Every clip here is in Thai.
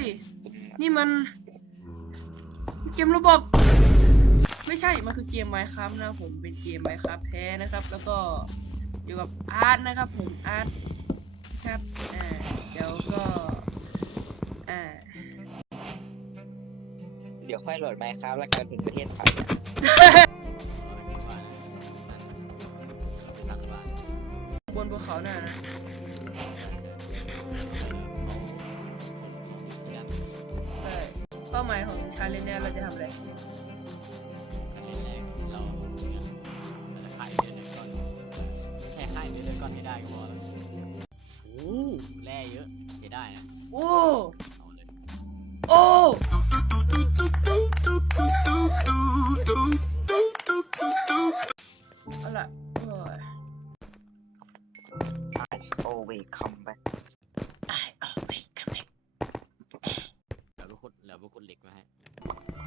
ย นี่มัน เกมระบบไม่ใช่ มันคือเกมไมค์ครับนะผมเป็นเกมไมค์ครับแท้นะครับ แล้วก็อยู่กับอาร์ตนะครับ ผมอาร์ตครับอ่าเดี๋ยวก็อ่าเดี๋ยวค่อยโหลดไมค์ครับแล้วกันถึงประเทศไทยอะบนภูเขาหน้านะ เป้าหมายของชาเลนจ์เนี่ยเราจะทำอะไรแร่เยอะเสียได้นะ โอ้เอาเลยโวกคุณเหล็กมา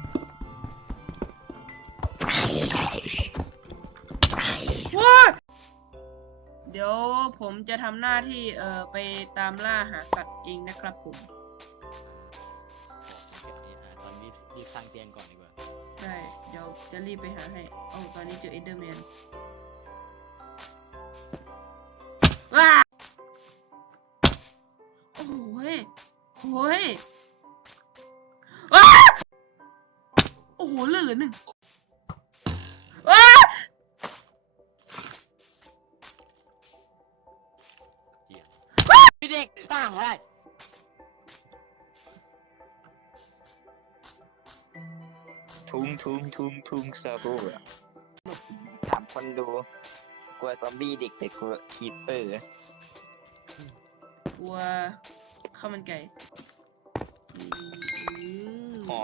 ให้ว้าเดี๋ยวผมจะทำหน้าที่เอ่อไปตามล่าหาสัตว์เองนะครับผมตอนรีบรีบสร้างเตียงก่อนดีกว่าได้เดี๋ยวจะรีบไปหาให้โอ้ตอนนี้เจอเอเดอร์แมนว้าโอ้โหเฮ้ยโอ้ย โอ้โหเลือดเหลือหนึ่งว้าเตียงพี่เด็กตั้งอะไรทุ่งทุ่งทุ่งทุ่งซาบูอะถามคนดูกลัวซอมบี้เด็กแต่กลัวคีปเปอร์กลัวข้าวมันไก่อืมหอ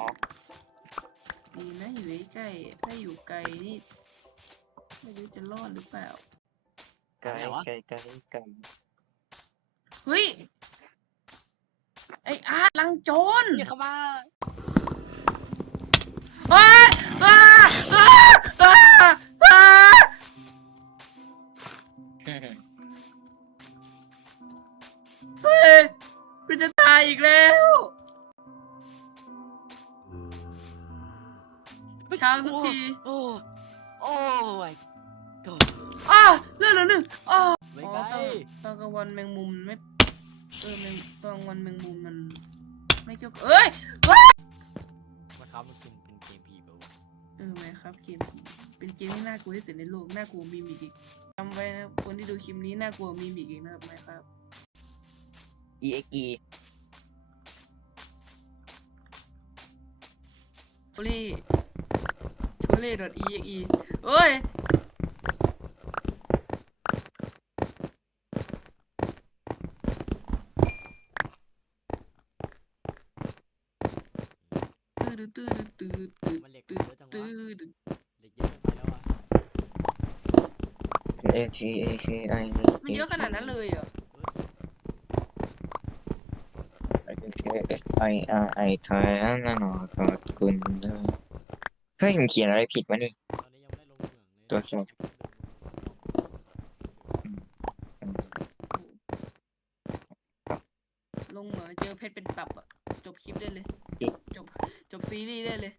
ดีนะอยู่ใกล้ๆถ้าอยู่ไกลนี่ไม่รู้จะรอดหรือเปล่า ไกลไกลไกลไกลเฮ้ยไออาร์ตลังโจรอย่าเข้ามาอ้าอ้าอ้าอ้าอ้าเฮ้ยกูจะตายอีกแล้ วเช้าสักทีโอ้โอ้ยก็อ้าเลือดเหลือหนึ่งอ้าไม่อ๋อไกลตอนตอนกลางวันแมงมุมไม่เออแมงตอนกลางวันแมงมุมมัน ไม่เกี่ยวกับเอ้ยมันครับมันเป็นเป็นเกมผีแบบว่าเออไหมครับเกมผีเป็นเกมที่น่ากลัวที่สุดในโลกน่ากลัวมีมิกอีกจำไว้นะคนที่ดูคลิปนี้น่ากลัวมีมิกอีกนะครับไหมครับอีเอ็กอีทูเล่ทู เล่ .exe โอ้ยตื้อตื้อตื้อตื้อมันเหล็กตื้เยออะจังวะตื้อเหล็กเยอะเกินไปแล้วอะเอทีเอเคไอมันเยอะขนาดนั้นเลยเหรอเอสไออาร์ไอไทยอันนั้นขอบคุณนะ เฮ้ยผมเขียนอะไรผิดวะนี่ ตอนนี้ยังไม่ได้ลงเหมืองเลยตัวจสอบ ลงเหมืองเจอเพชรเป็นตับอะจบคลิปได้เลย จบ จบซีรีส์ได้เลย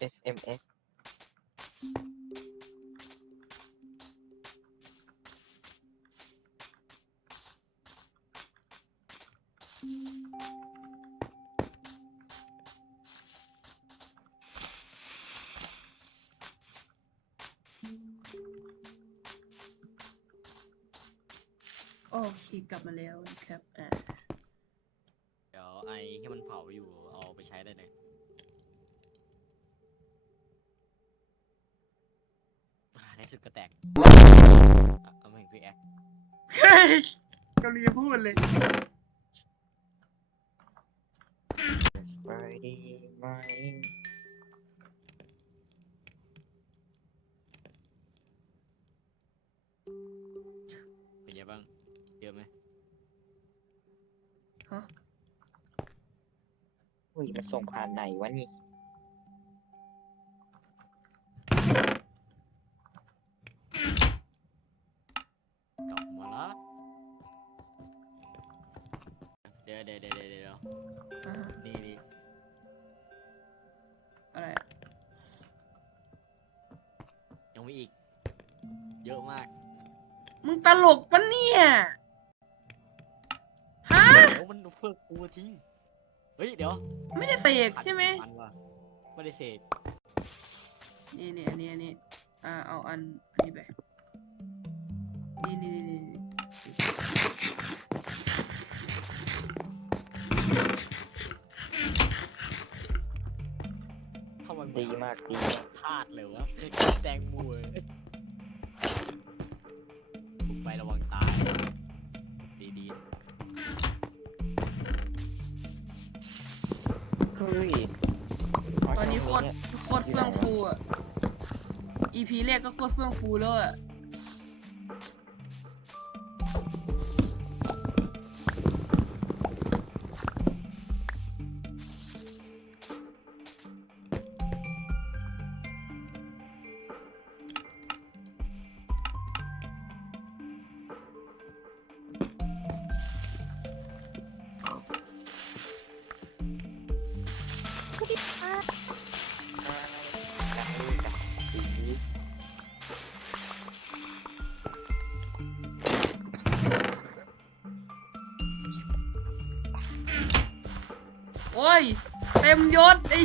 SMX โอเคกลับมาแล้วนะครับเดี๋ยวไอ้ที่มันเผาอยู่เอาไปใช้ได้เลย ในสุดก็แตกอะเอามาเห็นพี่แอคเฮ้ยเกาหลีพูดเลย ไปดีไหมเป็นไงบ้างเยอะไหมฮะอุ้ยมันส่งผ่านไหนวะนี่ ดี๋ยวเดี๋ยวเดี๋ยวเดี๋ยวเดี๋ยวอ่าฮะนี่นี่อะไรยังมีอีก เยอะมากมึงตลกปะเนี่ยฮะเดี๋ยวมันเพื่อกูทิ้งเฮ้ยเดี๋ยวไม่ได้เสกใช่ไหมอันว่ะไม่ได้เสกนี่นี่อันนี้อันนี้อ่าเอาอันนี้ไปนี่นี่นี่นี่ ดีมากดีมากพลาดเลยวะแตงมูเลยบุกไประวังตาย ดีดีเฮ้ยตอนนี้โคตรโคตรเฟื่องฟูอะ EP แรกก็โคตรเฟื่องฟูแล้วอะ โอ้ย เต็มยศไอ้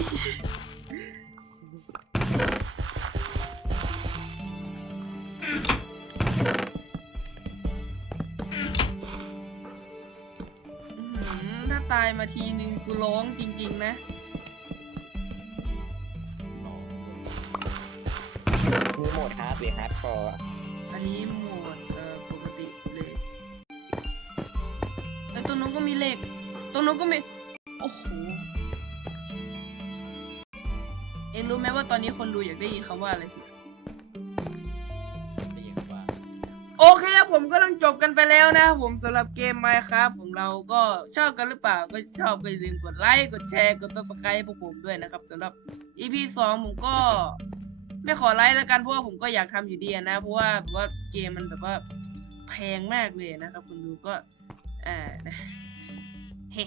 อื้อหือถ้าตายมาทีนึงกูร้องจริง ๆ นะรอมีโหมดฮาร์ดหรือฮาร์ดคอร์อันนี้โหมดเอ่อปกติเลยแต่ตรงนู้นก็มีเลขตรงนู้นก็มี โอ้โห เอ็งรู้ไหมว่าตอนนี้คนดูอยากได้ยินคำว่าอะไรสิ ได้ยินว่า โอเคครับผมก็ต้องจบกันไปแล้วนะผมสำหรับเกมไมค์ครับ ผมเราก็ชอบกันหรือเปล่า ก็ชอบก็อย่าลืมกดไลค์ กดแชร์ กด subscribe ให้พวกผมด้วยนะครับสำหรับ EP สองผมก็ ไม่ขอไลค์แล้วกันเพราะว่าผมก็อยากทำอยู่ดีอะนะ เพราะว่าแบบว่าเกมมันแบบว่าแพงมากเลยนะครับคุณดูก็ อ่านะ เฮ้